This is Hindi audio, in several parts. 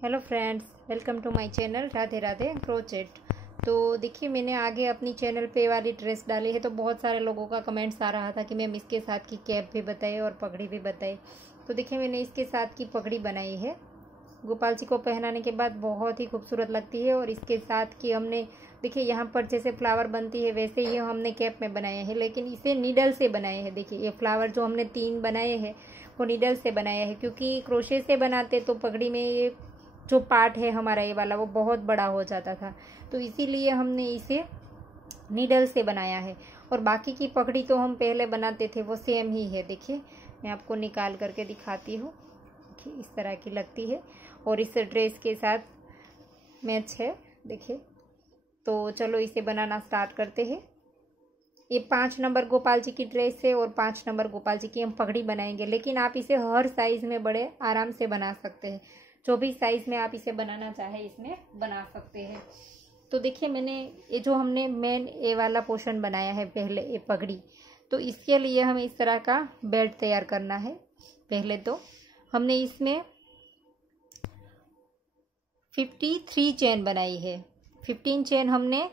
Hello friends, welcome to my channel Radhe Radhe crochet. तो देखिए, मैंने आगे अपनी चैनल पे वाली ड्रेस डाली है, तो बहुत सारे लोगों का कमेंट्स आ रहा था कि मैम इसके साथ की कैप भी बताइए और पगड़ी भी बताइए। तो देखिए, मैंने इसके साथ की पगड़ी बनाई है। गोपाल जी को पहनाने के बाद बहुत ही खूबसूरत लगती है। और इसके साथ की हमने देखिए यहाँ पर जैसे फ्लावर बनती है वैसे ही हमने कैप में बनाया है, लेकिन इसे नीडल से बनाए हैं। देखिए, ये फ्लावर जो हमने 3 बनाए हैं वो नीडल से बनाया है, क्योंकि क्रोशे से बनाते तो पगड़ी में ये जो पार्ट है हमारा ये वाला वो बहुत बड़ा हो जाता था, तो इसीलिए हमने इसे नीडल से बनाया है। और बाकी की पगड़ी तो हम पहले बनाते थे वो सेम ही है। देखिए, मैं आपको निकाल करके दिखाती हूँ। देखिए, इस तरह की लगती है और इस ड्रेस के साथ मैच है। देखिए, तो चलो इसे बनाना स्टार्ट करते हैं। ये 5 नंबर गोपाल जी की ड्रेस है और 5 नंबर गोपाल जी की हम पगड़ी बनाएंगे, लेकिन आप इसे हर साइज में बड़े आराम से बना सकते हैं। जो भी साइज में आप इसे बनाना चाहे इसमें बना सकते हैं। तो देखिए, मैंने ये जो हमने मेन ए वाला पोर्शन बनाया है पहले, ये पगड़ी, तो इसके लिए हमें इस तरह का बेल्ट तैयार करना है। पहले तो हमने इसमें 53 चेन बनाई है। 15 चेन हमने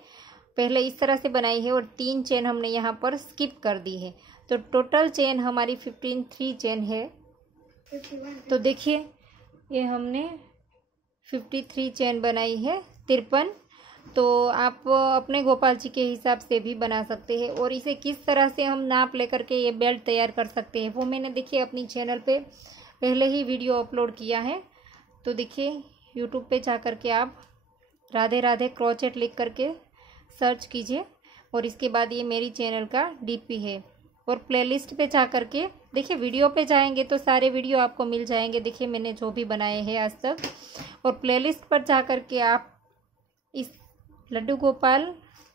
पहले इस तरह से बनाई है और 3 चेन हमने यहाँ पर स्किप कर दी है, तो टोटल चेन हमारी 53 चेन है। तो देखिए, ये हमने 53 चेन बनाई है, 53। तो आप अपने गोपाल जी के हिसाब से भी बना सकते हैं। और इसे किस तरह से हम नाप लेकर के ये बेल्ट तैयार कर सकते हैं वो मैंने देखिए अपनी चैनल पे पहले ही वीडियो अपलोड किया है। तो देखिए, यूट्यूब पे जा कर के आप राधे राधे क्रोचेट लिख करके सर्च कीजिए और इसके बाद ये मेरी चैनल का डीपी है। और प्लेलिस्ट पे जा करके देखिए, वीडियो पे जाएंगे तो सारे वीडियो आपको मिल जाएंगे। देखिए, मैंने जो भी बनाए हैं आज तक, और प्लेलिस्ट पर जा करके आप इस लड्डू गोपाल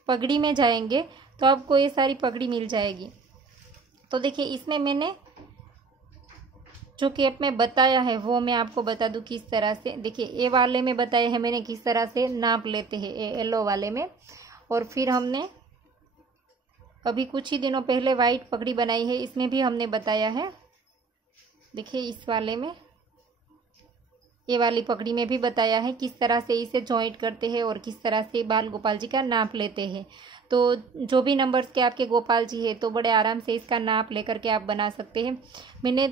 पगड़ी में जाएंगे तो आपको ये सारी पगड़ी मिल जाएगी। तो देखिए, इसमें मैंने जो कैप में बताया है वो मैं आपको बता दूं किस तरह से। देखिए, ए वाले में बताया है मैंने किस तरह से नाप लेते हैं, येलो वाले में। और फिर हमने अभी कुछ ही दिनों पहले वाइट पगड़ी बनाई है, इसमें भी हमने बताया है। देखिए, इस वाले में, ये वाली पगड़ी में भी बताया है किस तरह से इसे जॉइंट करते हैं और किस तरह से बाल गोपाल जी का नाप लेते हैं। तो जो भी नंबर्स के आपके गोपाल जी है तो बड़े आराम से इसका नाप लेकर के आप बना सकते हैं। मैंने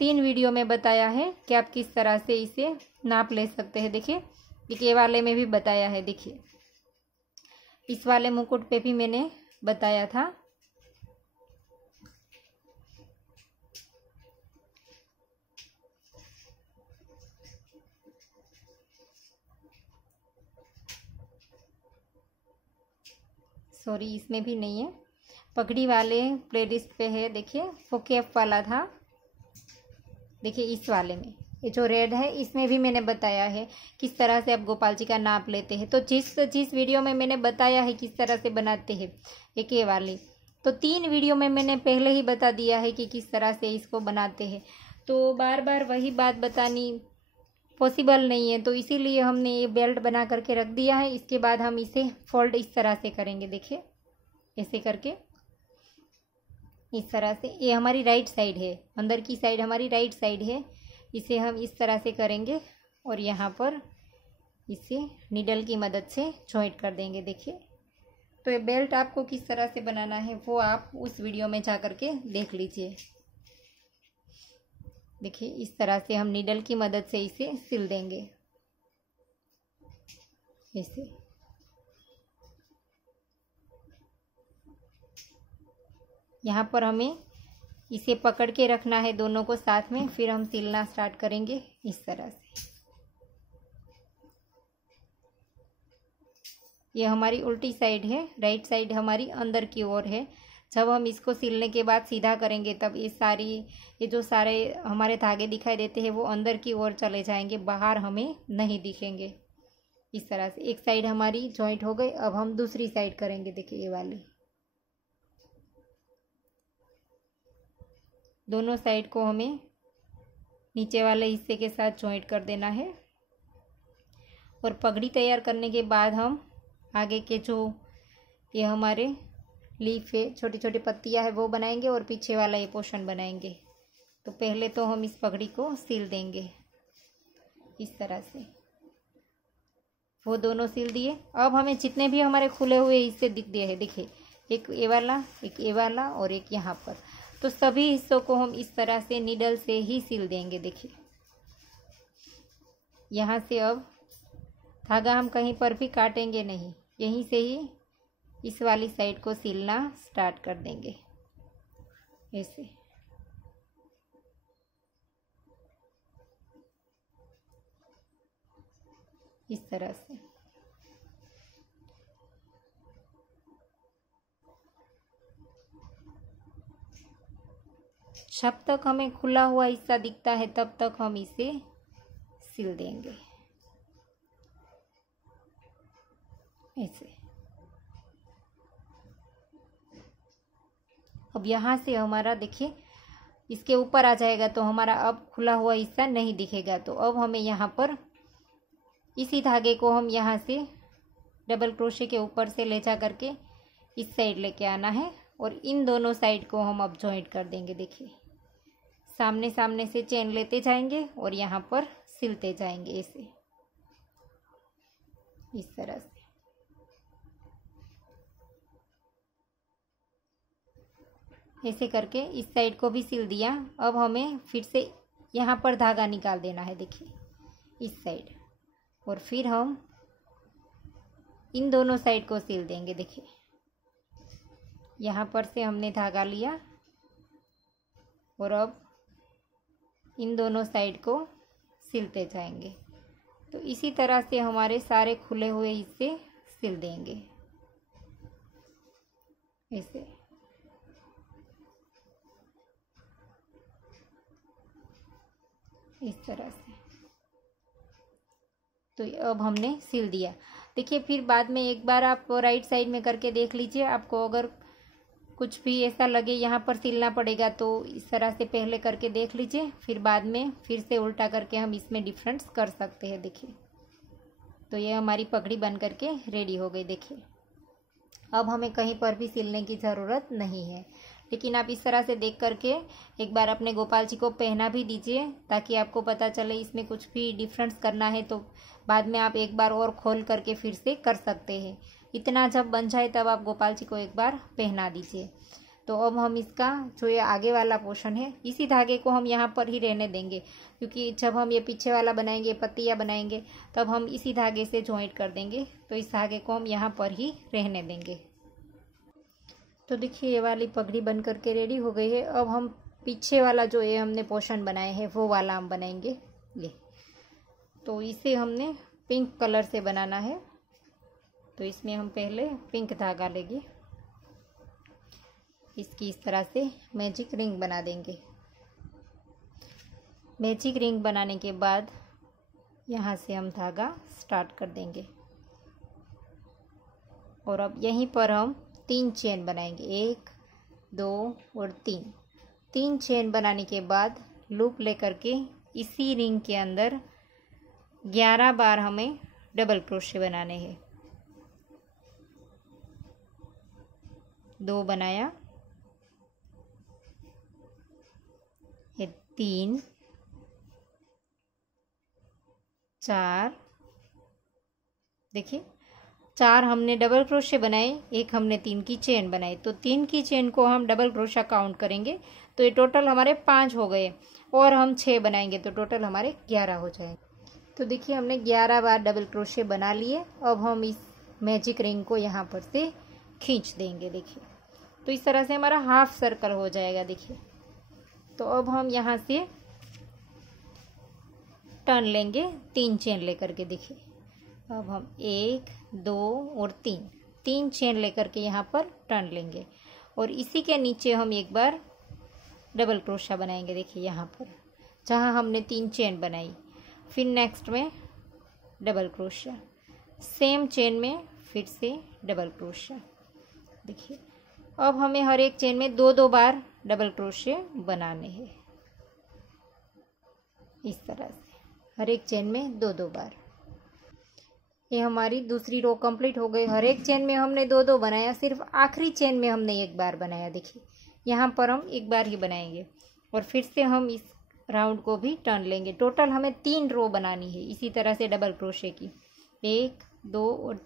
3 वीडियो में बताया है कि आप किस तरह से इसे नाप ले सकते हैं। देखिए, ये वाले में भी बताया है। देखिए, इस वाले मुकुट पे भी मैंने बताया था। सॉरी, इसमें भी नहीं है, पगड़ी वाले प्लेलिस्ट पे है। देखिए, वो कैप वाला था। देखिए, इस वाले में ये जो रेड है इसमें भी मैंने बताया है किस तरह से आप गोपाल जी का नाप लेते हैं। तो जिस जिस वीडियो में मैंने बताया है किस तरह से बनाते हैं एक ये वाली, तो 3 वीडियो में मैंने पहले ही बता दिया है कि किस तरह से इसको बनाते हैं। तो बार बार वही बात बतानी पॉसिबल नहीं है, तो इसीलिए हमने ये बेल्ट बना करके रख दिया है। इसके बाद हम इसे फोल्ड इस तरह से करेंगे। देखिए, ऐसे करके इस तरह से, ये हमारी राइट साइड है, अंदर की साइड हमारी राइट साइड है। इसे हम इस तरह से करेंगे और यहाँ पर इसे नीडल की मदद से जॉइंट कर देंगे। देखिए, तो ये बेल्ट आपको किस तरह से बनाना है वो आप उस वीडियो में जा करके देख लीजिए। देखिए, इस तरह से हम नीडल की मदद से इसे सिल देंगे ऐसे। यहाँ पर हमें इसे पकड़ के रखना है दोनों को साथ में, फिर हम सिलना स्टार्ट करेंगे इस तरह से। ये हमारी उल्टी साइड है, राइट साइड हमारी अंदर की ओर है। जब हम इसको सिलने के बाद सीधा करेंगे तब ये जो सारे हमारे धागे दिखाई देते हैं वो अंदर की ओर चले जाएंगे, बाहर हमें नहीं दिखेंगे। इस तरह से एक साइड हमारी जॉइंट हो गई। अब हम दूसरी साइड करेंगे। देखिए, ये वाली दोनों साइड को हमें नीचे वाले हिस्से के साथ जॉइंट कर देना है। और पगड़ी तैयार करने के बाद हम आगे के जो ये हमारे लीफ है, छोटी छोटी पत्तियां है, वो बनाएंगे और पीछे वाला ये पोर्शन बनाएंगे। तो पहले तो हम इस पगड़ी को सिल देंगे इस तरह से। वो दोनों सिल दिए। अब हमें जितने भी हमारे खुले हुए हिस्से दिख दिए हैं, देखिए एक ये वाला, एक ये वाला और एक यहाँ पर, तो सभी हिस्सों को हम इस तरह से नीडल से ही सिल देंगे। देखिए यहाँ से अब धागा हम कहीं पर भी काटेंगे नहीं, यहीं से ही इस वाली साइड को सिलना स्टार्ट कर देंगे ऐसे। इस तरह से जब तक हमें खुला हुआ हिस्सा दिखता है तब तक हम इसे सिल देंगे ऐसे। अब यहाँ से हमारा देखिए इसके ऊपर आ जाएगा तो हमारा अब खुला हुआ हिस्सा नहीं दिखेगा। तो अब हमें यहाँ पर इसी धागे को हम यहाँ से डबल क्रोशे के ऊपर से ले जा करके इस साइड लेके आना है और इन दोनों साइड को हम अब जॉइंट कर देंगे। देखिए सामने सामने से चेन लेते जाएंगे और यहाँ पर सिलते जाएंगे ऐसे, इस तरह से। ऐसे करके इस साइड को भी सिल दिया। अब हमें फिर से यहाँ पर धागा निकाल देना है, देखिए इस साइड, और फिर हम इन दोनों साइड को सिल देंगे। देखिए यहाँ पर से हमने धागा लिया और अब इन दोनों साइड को सिलते जाएंगे। तो इसी तरह से हमारे सारे खुले हुए हिस्से सिल देंगे ऐसे। इस तरह से तो अब हमने सिल दिया। देखिए फिर बाद में एक बार आप राइट साइड में करके देख लीजिए, आपको अगर कुछ भी ऐसा लगे यहाँ पर सिलना पड़ेगा तो इस तरह से पहले करके देख लीजिए, फिर बाद में फिर से उल्टा करके हम इसमें डिफरेंस कर सकते हैं। देखिए तो ये हमारी पगड़ी बन करके रेडी हो गई। देखिए अब हमें कहीं पर भी सिलने की ज़रूरत नहीं है, लेकिन आप इस तरह से देख करके एक बार अपने गोपाल जी को पहना भी दीजिए ताकि आपको पता चले इसमें कुछ भी डिफरेंस करना है तो बाद में आप एक बार और खोल करके फिर से कर सकते हैं। इतना जब बन जाए तब आप गोपाल जी को एक बार पहना दीजिए। तो अब हम इसका जो ये आगे वाला पोर्शन है इसी धागे को हम यहाँ पर ही रहने देंगे, क्योंकि जब हम ये पीछे वाला बनाएंगे, पत्तियाँ बनाएंगे, तब हम इसी धागे से जॉइंट कर देंगे। तो इस धागे को हम यहाँ पर ही रहने देंगे। तो देखिए ये वाली पगड़ी बन करके रेडी हो गई है। अब हम पीछे वाला जो ये हमने पोर्शन बनाए हैं वो वाला हम बनाएंगे ये। तो इसे हमने पिंक कलर से बनाना है, तो इसमें हम पहले पिंक धागा लेंगे, इसकी इस तरह से मैजिक रिंग बना देंगे। मैजिक रिंग बनाने के बाद यहाँ से हम धागा स्टार्ट कर देंगे और अब यहीं पर हम 3 चेन बनाएंगे, 1 2 और 3 चेन बनाने के बाद लूप लेकर के इसी रिंग के अंदर 11 बार हमें डबल क्रोशे बनाने हैं। 2 बनाया, ये 3 4, देखिए 4 हमने डबल क्रोशे बनाए, 1 हमने 3 की चेन बनाई। तो 3 की चेन को हम डबल क्रोशा काउंट करेंगे तो ये टोटल हमारे 5 हो गए और हम 6 बनाएंगे तो टोटल हमारे 11 हो जाएंगे। तो देखिए हमने 11 बार डबल क्रोशे बना लिए। अब हम इस मैजिक रिंग को यहाँ पर से खींच देंगे। देखिए तो इस तरह से हमारा हाफ सर्कल हो जाएगा। देखिए तो अब हम यहाँ से टर्न लेंगे 3 चेन लेकर के। देखिए अब हम 1 2 और 3 चेन लेकर के यहाँ पर टर्न लेंगे और इसी के नीचे हम एक बार डबल क्रोशा बनाएंगे। देखिए यहाँ पर जहाँ हमने 3 चेन बनाई, फिर नेक्स्ट में डबल क्रोशा, सेम चेन में फिर से डबल क्रोशा। देखिए अब हमें हर एक चेन में 2 बार डबल क्रोशे बनाने हैं, इस तरह से हर एक चेन में 2 बार। ये हमारी दूसरी रो कंप्लीट हो गई। हर एक चेन में हमने 2 बनाया, सिर्फ आखिरी चेन में हमने 1 बार बनाया। देखिए यहाँ पर हम 1 बार ही बनाएंगे और फिर से हम इस राउंड को भी टर्न लेंगे। टोटल हमें 3 रो बनानी है इसी तरह से डबल क्रोशे की। 1 2 और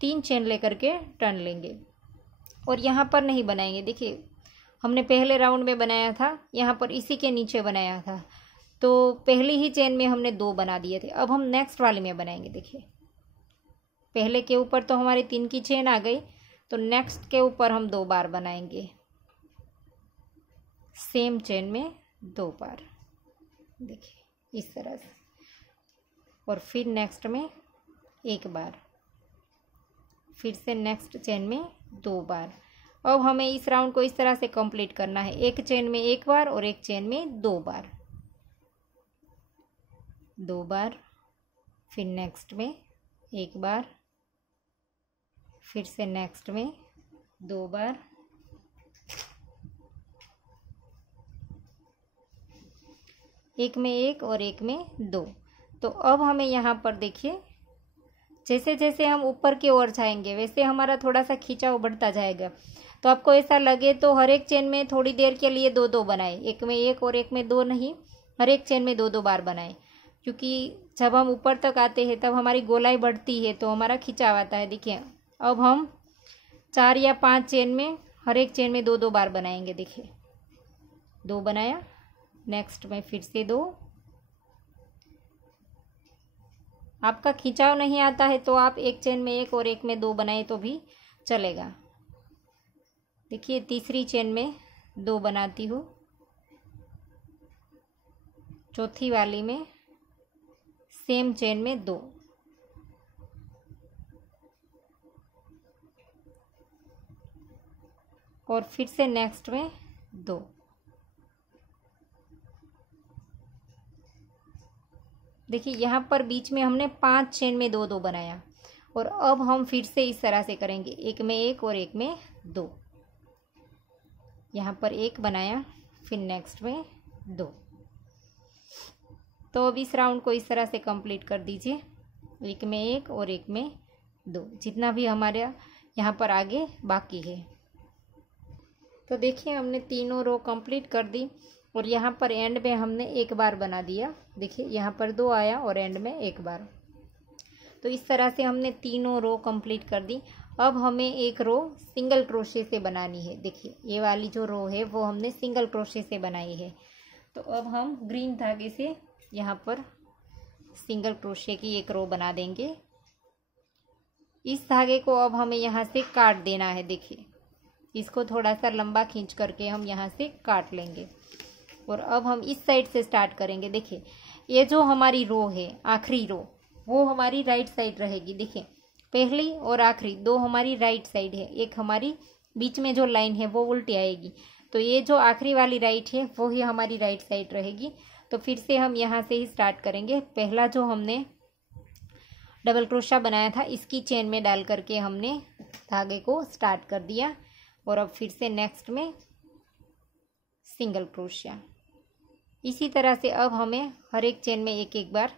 3 चेन लेकर के टर्न लेंगे। और यहाँ पर नहीं बनाएंगे, देखिए हमने पहले राउंड में बनाया था, यहाँ पर इसी के नीचे बनाया था, तो पहली ही चेन में हमने 2 बना दिए थे। अब हम नेक्स्ट वाले में बनाएंगे। देखिए पहले के ऊपर तो हमारी 3 की चेन आ गई, तो नेक्स्ट के ऊपर हम 2 बार बनाएंगे, सेम चेन में 2 बार, देखिए इस तरह से। और फिर नेक्स्ट में 1 बार, फिर से नेक्स्ट चेन में 2 बार। अब हमें इस राउंड को इस तरह से कंप्लीट करना है, एक चेन में 1 बार और एक चेन में 2 बार, 2 बार, फिर नेक्स्ट में 1 बार, फिर से नेक्स्ट में 2 बार, एक में 1 और एक में 2। तो अब हमें यहाँ पर देखिए जैसे जैसे हम ऊपर की ओर जाएंगे वैसे हमारा थोड़ा सा खिंचाव बढ़ता जाएगा। तो आपको ऐसा लगे तो हर एक चेन में थोड़ी देर के लिए 2 बनाएं, एक में 1 और एक में 2 नहीं, हर एक चेन में 2 बार बनाएं, क्योंकि जब हम ऊपर तक आते हैं तब हमारी गोलाई बढ़ती है तो हमारा खिंचाव आता है। देखिए अब हम 4 या 5 चेन में हर एक चेन में 2 बार बनाएंगे। देखिए 2 बनाया, नेक्स्ट में फिर से 2। आपका खिंचाव नहीं आता है तो आप एक चेन में 1 और एक में 2 बनाए तो भी चलेगा। देखिए तीसरी चेन में 2 बनाती हूँ, चौथी वाली में सेम चेन में 2, और फिर से नेक्स्ट में 2। देखिए यहाँ पर बीच में हमने 5 चेन में 2 बनाया, और अब हम फिर से इस तरह से करेंगे, एक में 1 और एक में 2। यहाँ पर 1 बनाया, फिर नेक्स्ट में 2। तो अब इस राउंड को इस तरह से कंप्लीट कर दीजिए, एक में 1 और एक में 2, जितना भी हमारे यहाँ पर आगे बाकी है। तो देखिए हमने तीनों रो कंप्लीट कर दी, और यहाँ पर एंड में हमने 1 बार बना दिया। देखिए यहाँ पर 2 आया और एंड में 1 बार। तो इस तरह से हमने तीनों रो कंप्लीट कर दी। अब हमें एक रो सिंगल क्रोशे से बनानी है। देखिए ये वाली जो रो है वो हमने सिंगल क्रोशे से बनाई है। तो अब हम ग्रीन धागे से यहाँ पर सिंगल क्रोशे की एक रो बना देंगे। इस धागे को अब हमें यहाँ से काट देना है। देखिए इसको थोड़ा सा लंबा खींच करके हम यहाँ से काट लेंगे, और अब हम इस साइड से स्टार्ट करेंगे। देखिए ये जो हमारी रो है, आखिरी रो, वो हमारी राइट साइड रहेगी। देखिए पहली और आखिरी 2 हमारी राइट साइड है, एक हमारी बीच में जो लाइन है वो उल्टी आएगी। तो ये जो आखिरी वाली राइट है वो ही हमारी राइट साइड रहेगी। तो फिर से हम यहाँ से ही स्टार्ट करेंगे। पहला जो हमने डबल क्रोशा बनाया था इसकी चेन में डाल करके हमने धागे को स्टार्ट कर दिया, और अब फिर से नेक्स्ट में सिंगल क्रोशा। इसी तरह से अब हमें हर एक चेन में एक बार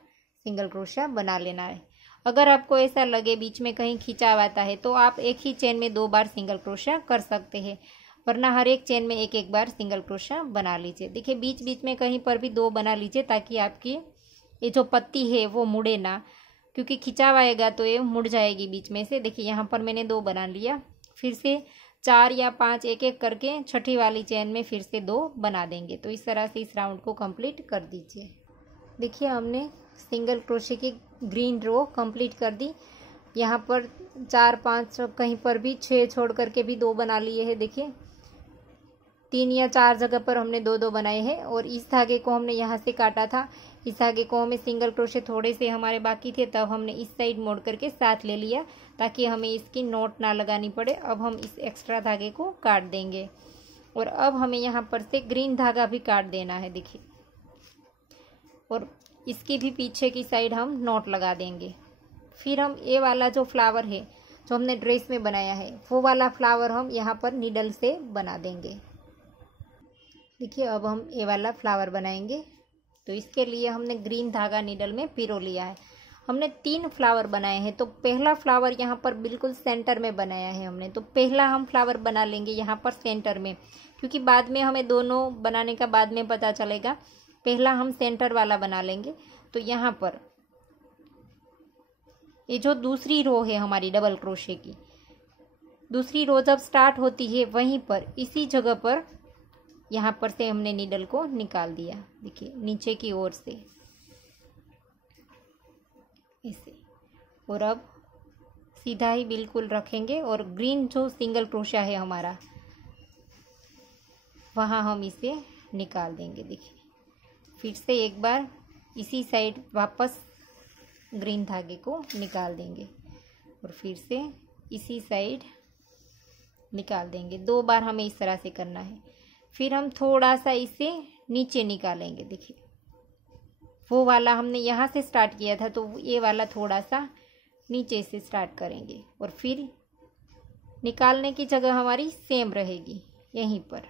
सिंगल क्रोशा बना लेना है। अगर आपको ऐसा लगे बीच में कहीं खिंचाव आता है तो आप एक ही चेन में 2 बार सिंगल क्रोशा कर सकते हैं, वरना हर एक चेन में एक बार सिंगल क्रोशा बना लीजिए। देखिए बीच बीच में कहीं पर भी 2 बना लीजिए, ताकि आपकी ये जो पत्ती है वो मुड़े ना, क्योंकि खिंचाव आएगा तो ये मुड़ जाएगी बीच में से। देखिए यहाँ पर मैंने 2 बना लिया, फिर से 4 या 5 एक करके छठी वाली चेन में फिर से 2 बना देंगे। तो इस तरह से इस राउंड को कंप्लीट कर दीजिए। देखिए हमने सिंगल क्रोशे की ग्रीन रो कंप्लीट कर दी। यहाँ पर 4 5 कहीं पर भी 6 छोड़ करके भी 2 बना लिए हैं। देखिए 3 या 4 जगह पर हमने 2 बनाए हैं, और इस धागे को हमने यहाँ से काटा था। इस धागे को हमें सिंगल क्रोशे थोड़े से हमारे बाकी थे, तब हमने इस साइड मोड़ करके साथ ले लिया ताकि हमें इसकी नोट ना लगानी पड़े। अब हम इस एक्स्ट्रा धागे को काट देंगे, और अब हमें यहाँ पर से ग्रीन धागा भी काट देना है। देखिए और इसकी भी पीछे की साइड हम नोट लगा देंगे। फिर हम ये वाला जो फ्लावर है जो हमने ड्रेस में बनाया है वो वाला फ्लावर हम यहाँ पर नीडल से बना देंगे। देखिए अब हम ये वाला फ्लावर बनाएंगे। तो इसके लिए हमने ग्रीन धागा नीडल में पिरो लिया है। हमने 3 फ्लावर बनाए हैं। तो पहला फ्लावर यहाँ पर बिल्कुल सेंटर में बनाया है हमने। तो पहला हम फ्लावर बना लेंगे यहाँ पर सेंटर में, क्योंकि बाद में हमें दोनों बनाने का बाद में पता चलेगा। पहला हम सेंटर वाला बना लेंगे। तो यहाँ पर ये जो दूसरी रो है हमारी डबल क्रोशे की, दूसरी रो जब स्टार्ट होती है वहीं पर इसी जगह पर यहाँ पर से हमने नीडल को निकाल दिया। देखिए नीचे की ओर से ऐसे, और अब सीधा ही बिल्कुल रखेंगे और ग्रीन जो सिंगल क्रोशा है हमारा वहाँ हम इसे निकाल देंगे। देखिए फिर से एक बार इसी साइड वापस ग्रीन धागे को निकाल देंगे और फिर से इसी साइड निकाल देंगे। 2 बार हमें इस तरह से करना है। फिर हम थोड़ा सा इसे नीचे निकालेंगे। देखिए वो वाला हमने यहाँ से स्टार्ट किया था, तो ये वाला थोड़ा सा नीचे से स्टार्ट करेंगे और फिर निकालने की जगह हमारी सेम रहेगी यहीं पर,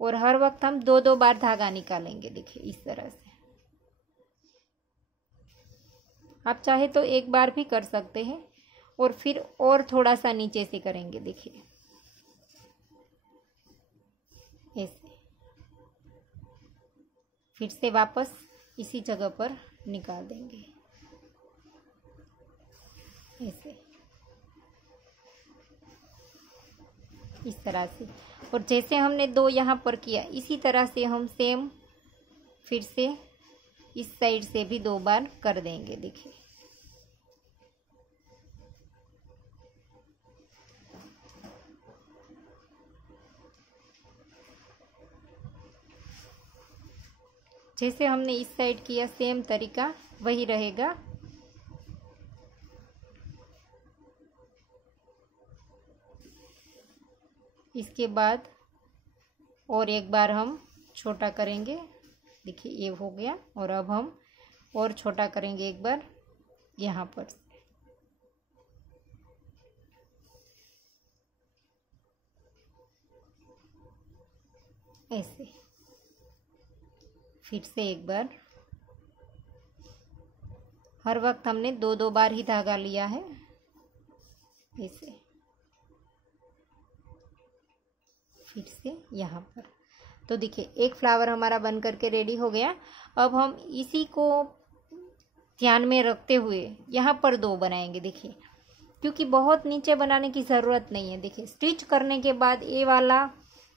और हर वक्त हम 2-2 बार धागा निकालेंगे। देखिए इस तरह से, आप चाहे तो 1 बार भी कर सकते हैं और फिर और थोड़ा सा नीचे से करेंगे। देखिए ऐसे, फिर से वापस इसी जगह पर निकाल देंगे ऐसे, इस तरह से। और जैसे हमने 2 यहाँ पर किया इसी तरह से हम सेम फिर से इस साइड से भी 2 बार कर देंगे। देखिए जैसे हमने इस साइड किया सेम तरीका वही रहेगा। इसके बाद और एक बार हम छोटा करेंगे। देखिए ये हो गया, और अब हम और छोटा करेंगे एक बार यहाँ पर ऐसे। फिर से एक बार, हर वक्त हमने 2-2 बार ही धागा लिया है ऐसे। फिर से यहाँ पर, तो देखिए एक फ्लावर हमारा बन करके रेडी हो गया। अब हम इसी को ध्यान में रखते हुए यहाँ पर 2 बनाएंगे। देखिए क्योंकि बहुत नीचे बनाने की ज़रूरत नहीं है। देखिए स्टिच करने के बाद ये वाला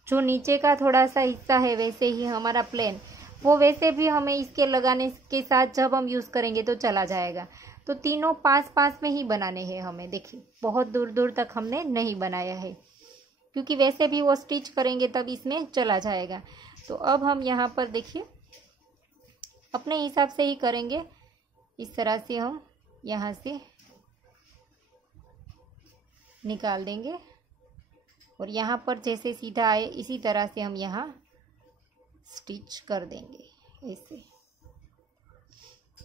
जो नीचे का थोड़ा सा हिस्सा है वैसे ही हमारा प्लेन, वो वैसे भी हमें इसके लगाने के साथ जब हम यूज़ करेंगे तो चला जाएगा। तो तीनों 5-5 में ही बनाने हैं हमें। देखिए बहुत दूर दूर तक हमने नहीं बनाया है, क्योंकि वैसे भी वो स्टिच करेंगे तब इसमें चला जाएगा। तो अब हम यहाँ पर देखिए अपने हिसाब से ही करेंगे। इस तरह से हम यहाँ से निकाल देंगे और यहाँ पर जैसे सीधा आए इसी तरह से हम यहाँ स्टिच कर देंगे ऐसे।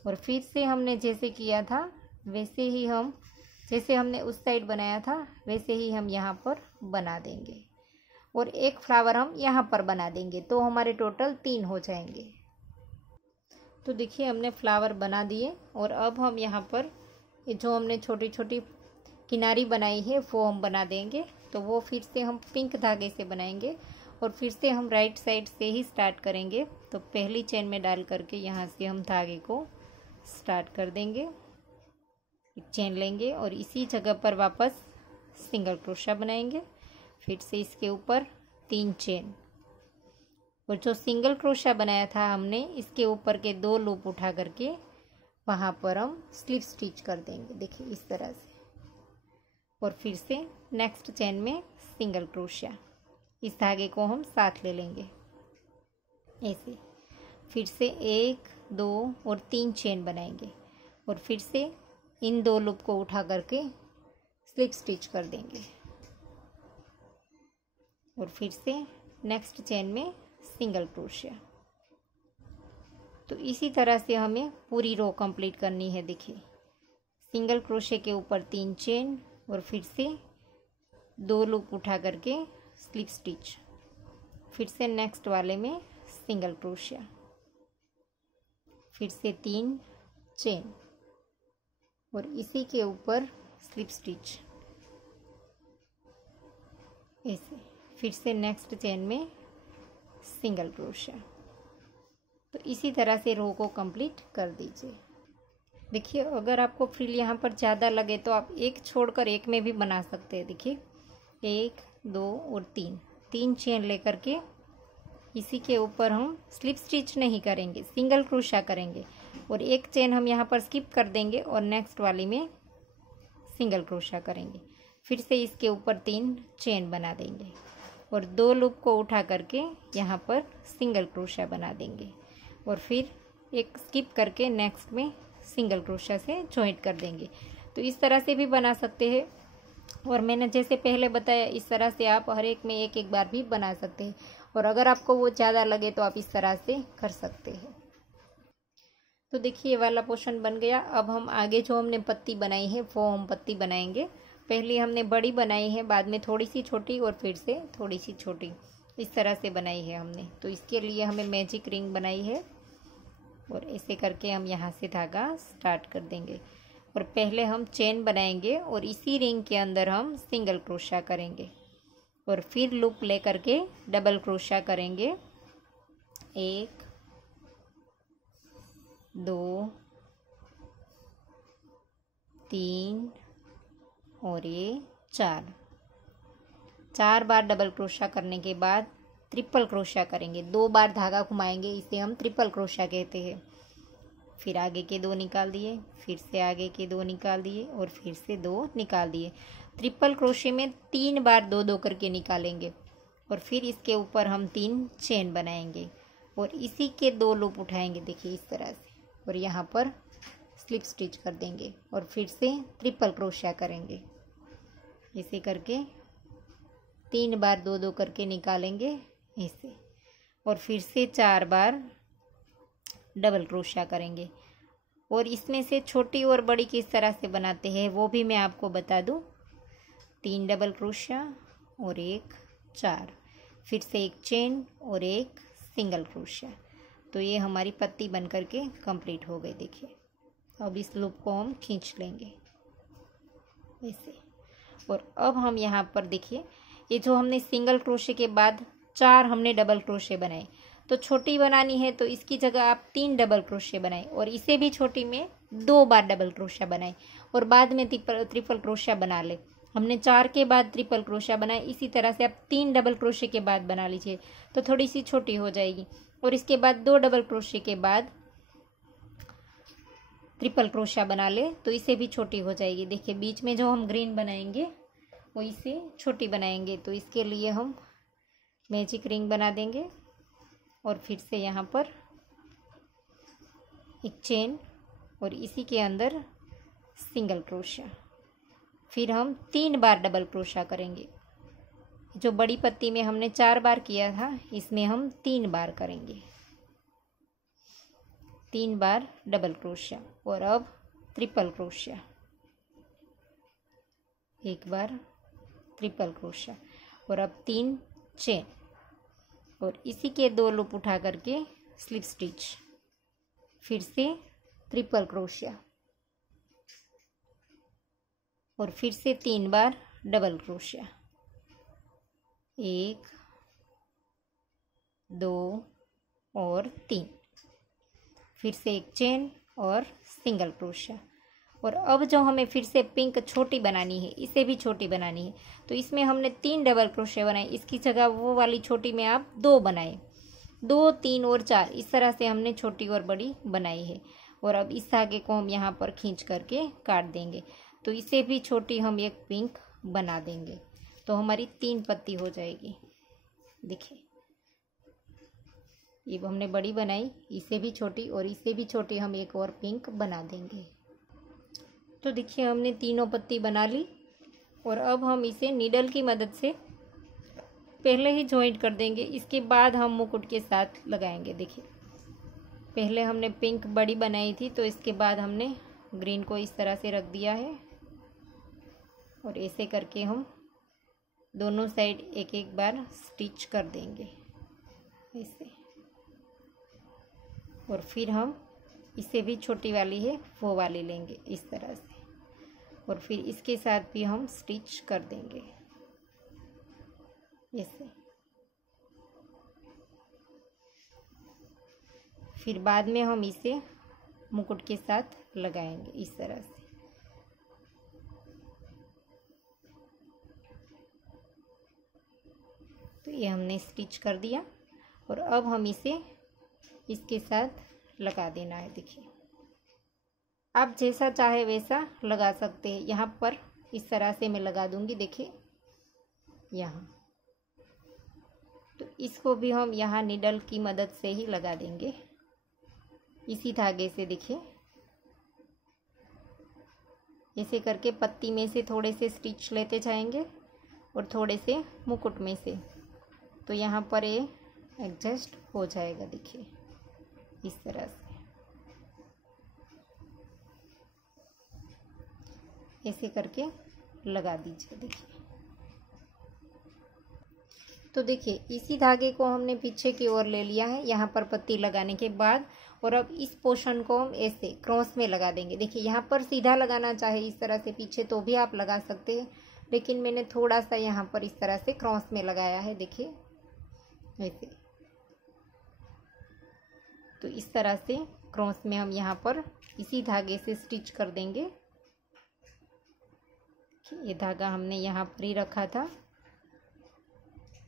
और फिर से हमने जैसे किया था वैसे ही हम, जैसे हमने उस साइड बनाया था वैसे ही हम यहाँ पर बना देंगे, और एक फ्लावर हम यहाँ पर बना देंगे, तो हमारे टोटल 3 हो जाएंगे। तो देखिए हमने फ्लावर बना दिए, और अब हम यहाँ पर जो हमने छोटी छोटी किनारी बनाई है वो हम बना देंगे। तो वो फिर से हम पिंक धागे से बनाएंगे, और फिर से हम राइट साइड से ही स्टार्ट करेंगे। तो पहली चेन में डाल करके यहाँ से हम धागे को स्टार्ट कर देंगे, एक चेन लेंगे और इसी जगह पर वापस सिंगल क्रोशा बनाएंगे। फिर से इसके ऊपर 3 चेन, और जो सिंगल क्रोशा बनाया था हमने इसके ऊपर के 2 लूप उठा करके वहाँ पर हम स्लिप स्टिच कर देंगे। देखिए इस तरह से, और फिर से नेक्स्ट चेन में सिंगल क्रोशा, इस धागे को हम साथ ले लेंगे ऐसे। फिर से 1, 2 और 3 चेन बनाएंगे, और फिर से इन 2 लूप को उठा करके स्लिप स्टिच कर देंगे, और फिर से नेक्स्ट चेन में सिंगल क्रोशिया। तो इसी तरह से हमें पूरी रो कंप्लीट करनी है। देखिए सिंगल क्रोशे के ऊपर 3 चेन, और फिर से 2 लूप उठा करके स्लिप स्टिच, फिर से नेक्स्ट वाले में सिंगल क्रोशिया, फिर से 3 चेन, और इसी के ऊपर स्लिप स्टिच ऐसे। फिर से नेक्स्ट चेन में सिंगल क्रोशिया। तो इसी तरह से रो को कंप्लीट कर दीजिए। देखिए अगर आपको फ्रिल यहाँ पर ज़्यादा लगे तो आप एक छोड़कर एक में भी बना सकते हैं। देखिए 1 2 और 3 चेन लेकर के इसी के ऊपर हम स्लिप स्टिच नहीं करेंगे, सिंगल क्रोशा करेंगे और एक चेन हम यहाँ पर स्किप कर देंगे और नेक्स्ट वाली में सिंगल क्रोशा करेंगे। फिर से इसके ऊपर 3 चेन बना देंगे और 2 लूप को उठा करके यहाँ पर सिंगल क्रोशा बना देंगे और फिर एक स्किप करके नेक्स्ट में सिंगल क्रोशा से जॉइंट कर देंगे। तो इस तरह से भी बना सकते हैं और मैंने जैसे पहले बताया इस तरह से आप हर एक में एक एक बार भी बना सकते हैं और अगर आपको वो ज़्यादा लगे तो आप इस तरह से कर सकते हैं। तो देखिए ये वाला पोर्शन बन गया। अब हम आगे जो हमने पत्ती बनाई है वो हम पत्ती बनाएंगे। पहले हमने बड़ी बनाई है, बाद में थोड़ी सी छोटी और फिर से थोड़ी सी छोटी, इस तरह से बनाई है हमने। तो इसके लिए हमें मैजिक रिंग बनाई है और ऐसे करके हम यहाँ से धागा स्टार्ट कर देंगे और पहले हम चेन बनाएंगे और इसी रिंग के अंदर हम सिंगल क्रोशा करेंगे और फिर लूप ले करके डबल क्रोशा करेंगे। 1 2 3 और ये 4 बार डबल क्रोशा करने के बाद ट्रिपल क्रोशा करेंगे। 2 बार धागा घुमाएंगे, इसे हम ट्रिपल क्रोशा कहते हैं। फिर आगे के 2 निकाल दिए, फिर से आगे के 2 निकाल दिए और फिर से 2 निकाल दिए। ट्रिपल क्रोशे में 3 बार 2 करके निकालेंगे और फिर इसके ऊपर हम 3 चेन बनाएंगे और इसी के 2 लूप उठाएंगे। देखिए इस तरह से और यहाँ पर स्लिप स्टिच कर देंगे और फिर से ट्रिपल क्रोशा करेंगे। इसे करके 3 बार 2 करके निकालेंगे ऐसे और फिर से 4 बार डबल क्रोशा करेंगे। और इसमें से छोटी और बड़ी किस तरह से बनाते हैं वो भी मैं आपको बता दूं। 3 डबल क्रोशा और 1 4, फिर से 1 चेन और 1 सिंगल क्रोशा। तो ये हमारी पत्ती बन करके कंप्लीट हो गई। देखिए अब इस लूप को हम खींच लेंगे ऐसे और अब हम यहाँ पर देखिए ये जो हमने सिंगल क्रोशे के बाद 4 हमने डबल क्रोशे बनाए, तो छोटी बनानी है तो इसकी जगह आप 3 डबल क्रोशे बनाए और इसे भी छोटी में 2 बार डबल क्रोशा बनाए और बाद में ट्रिपल क्रोशा बना ले। हमने 4 के बाद ट्रिपल क्रोशा बनाए, इसी तरह से आप 3 डबल क्रोशे के बाद बना लीजिए तो थोड़ी सी छोटी हो जाएगी और इसके बाद 2 डबल क्रोशे के बाद ट्रिपल क्रोशा बना ले तो इसे भी छोटी हो जाएगी। देखिए बीच में जो हम ग्रीन बनाएंगे वो इसे छोटी बनाएंगे। तो इसके लिए हम मैजिक रिंग बना देंगे और फिर से यहाँ पर एक चेन और इसी के अंदर सिंगल क्रोशा। फिर हम 3 बार डबल क्रोशा करेंगे। जो बड़ी पत्ती में हमने 4 बार किया था इसमें हम 3 बार करेंगे, 3 बार डबल क्रोशा और अब ट्रिपल क्रोशा, 1 बार ट्रिपल क्रोशा और अब 3 चेन और इसी के 2 लूप उठा करके स्लिप स्टिच, फिर से ट्रिपल क्रोशा और फिर से 3 बार डबल क्रोशा, 1 2 और 3, फिर से 1 चेन और सिंगल क्रोशा। और अब जो हमें फिर से पिंक छोटी बनानी है, इसे भी छोटी बनानी है तो इसमें हमने 3 डबल क्रोशे बनाए, इसकी जगह वो वाली छोटी में आप 2 बनाए, 2 3 और 4, इस तरह से हमने छोटी और बड़ी बनाई है। और अब इस धागे को हम यहाँ पर खींच करके काट देंगे तो इसे भी छोटी हम एक पिंक बना देंगे तो हमारी 3 पत्ती हो जाएगी। देखिए ये हमने बड़ी बनाई, इसे भी छोटी और इसे भी छोटी हम एक और पिंक बना देंगे। तो देखिए हमने तीनों पत्ती बना ली और अब हम इसे नीडल की मदद से पहले ही जॉइंट कर देंगे, इसके बाद हम मुकुट के साथ लगाएंगे। देखिए पहले हमने पिंक बड़ी बनाई थी तो इसके बाद हमने ग्रीन को इस तरह से रख दिया है और ऐसे करके हम दोनों साइड एक एक बार स्टिच कर देंगे ऐसे। और फिर हम इसे भी छोटी वाली है वो वाली लेंगे इस तरह से और फिर इसके साथ भी हम स्टिच कर देंगे ऐसे। फिर बाद में हम इसे मुकुट के साथ लगाएंगे इस तरह से। तो ये हमने स्टिच कर दिया और अब हम इसे इसके साथ लगा देना है। देखिए आप जैसा चाहे वैसा लगा सकते हैं। यहाँ पर इस तरह से मैं लगा दूंगी, देखिए यहाँ। तो इसको भी हम यहाँ निडल की मदद से ही लगा देंगे इसी धागे से। देखिए ऐसे करके पत्ती में से थोड़े से स्टिच लेते जाएंगे और थोड़े से मुकुट में से, तो यहाँ पर ये एडजस्ट हो जाएगा। देखिए इस तरह से ऐसे करके लगा दीजिए। देखिए तो देखिए इसी धागे को हमने पीछे की ओर ले लिया है यहाँ पर पत्ती लगाने के बाद, और अब इस पोर्शन को हम ऐसे क्रॉस में लगा देंगे। देखिए यहाँ पर सीधा लगाना चाहे इस तरह से पीछे तो भी आप लगा सकते हैं, लेकिन मैंने थोड़ा सा यहाँ पर इस तरह से क्रॉस में लगाया है। देखिए ऐसे, तो इस तरह से क्रॉस में हम यहाँ पर इसी धागे से स्टिच कर देंगे। ये धागा हमने यहाँ पर ही रखा था,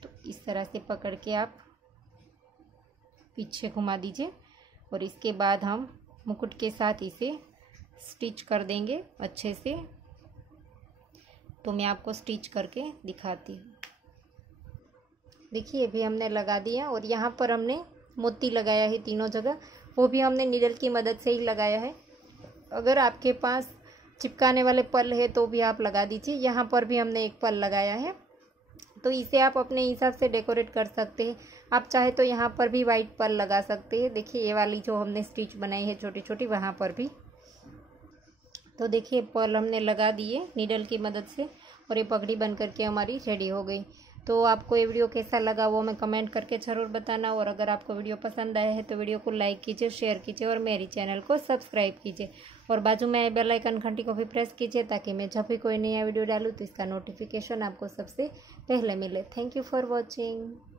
तो इस तरह से पकड़ के आप पीछे घुमा दीजिए और इसके बाद हम मुकुट के साथ इसे स्टिच कर देंगे अच्छे से। तो मैं आपको स्टिच करके दिखाती हूँ। देखिए अभी हमने लगा दिया और यहाँ पर हमने मोती लगाया है तीनों जगह, वो भी हमने नीडल की मदद से ही लगाया है। अगर आपके पास चिपकाने वाले पल है तो भी आप लगा दीजिए। यहाँ पर भी हमने एक पल लगाया है, तो इसे आप अपने हिसाब से डेकोरेट कर सकते हैं। आप चाहे तो यहाँ पर भी वाइट पर्ल लगा सकते हैं। देखिए ये वाली जो हमने स्टिच बनाई है छोटी छोटी, वहाँ पर भी। तो देखिए पर्ल हमने लगा दिए नीडल की मदद से और ये पगड़ी बन करके हमारी रेडी हो गई। तो आपको ये वीडियो कैसा लगा वो मैं कमेंट करके ज़रूर बताना, और अगर आपको वीडियो पसंद आया है तो वीडियो को लाइक कीजिए, शेयर कीजिए और मेरी चैनल को सब्सक्राइब कीजिए, और बाजू में बेल आइकन घंटी को भी प्रेस कीजिए ताकि मैं जब भी कोई नया वीडियो डालूँ तो इसका नोटिफिकेशन आपको सबसे पहले मिले। Thank you for watching.